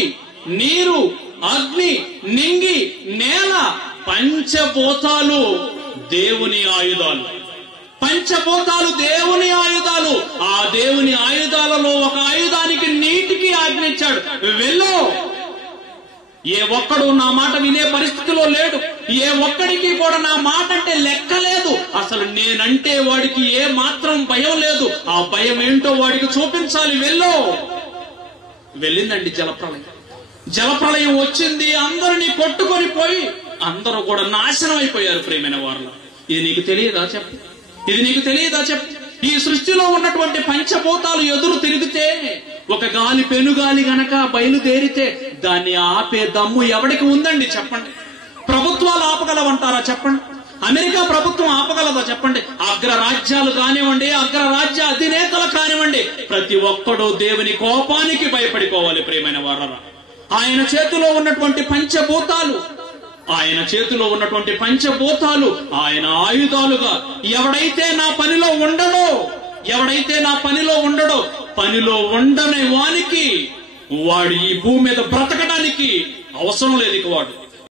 గాలి, నీరు, అగ్ని, నింగి, నేల, పంచభూతాలు దేవుని ఆయుధాలు. పంచభూతాలు దేవుని ఆయుధాలు. ఆ దేవుని ఆయుధాలలో ఒక ఆయుధానికి నీటికి ఆజ్ఞించాడు, వెళ్ళు. ఏ ఒక్కడు నా మాట వినే పరిస్థితిలో లేడు. ఏ ఒక్కడికి కూడా నా మాట అంటే లెక్క లేదు. అసలు నేనంటే వాడికి ఏ మాత్రం భయం లేదు. ఆ భయం ఏంటో వాడికి చూపించాలి, వెళ్ళు. వెళ్ళిందండి జలప్రలయం. జలప్రలయం వచ్చింది, అందరినీ కొట్టుకొని పోయి అందరూ కూడా నాశనం అయిపోయారు. ప్రియమైన వారులు, ఇది నీకు తెలియదా చెప్పు? ఇది నీకు తెలియదా చెప్పు? ఈ సృష్టిలో ఉన్నటువంటి పంచభూతాలు ఎదురు తిరిగితే, ఒక గాలి పెనుగాలి గనక బయలుదేరితే దాన్ని ఆపే దమ్ము ఎవడికి ఉందండి చెప్పండి? ప్రభుత్వాలు ఆపగలవంటారా చెప్పండి? అమెరికా ప్రభుత్వం ఆపగలదా చెప్పండి? అగ్రరాజ్యాలు కానివ్వండి, అగ్రరాజ్య అధినేతలు కానివ్వండి, ప్రతి ఒక్కడూ దేవుని కోపానికి భయపడిపోవాలి. ప్రియమైన వారరా, ఆయన చేతిలో ఉన్నటువంటి పంచభూతాలు, ఆయన చేతిలో ఉన్నటువంటి పంచభూతాలు ఆయన ఆయుధాలుగా, ఎవడైతే నా పనిలో ఉండడో, ఎవడైతే నా పనిలో ఉండడో, పనిలో ఉండని వానికి వాడు ఈ భూమి మీద బ్రతకడానికి అవసరం లేదు. ఇక వాడు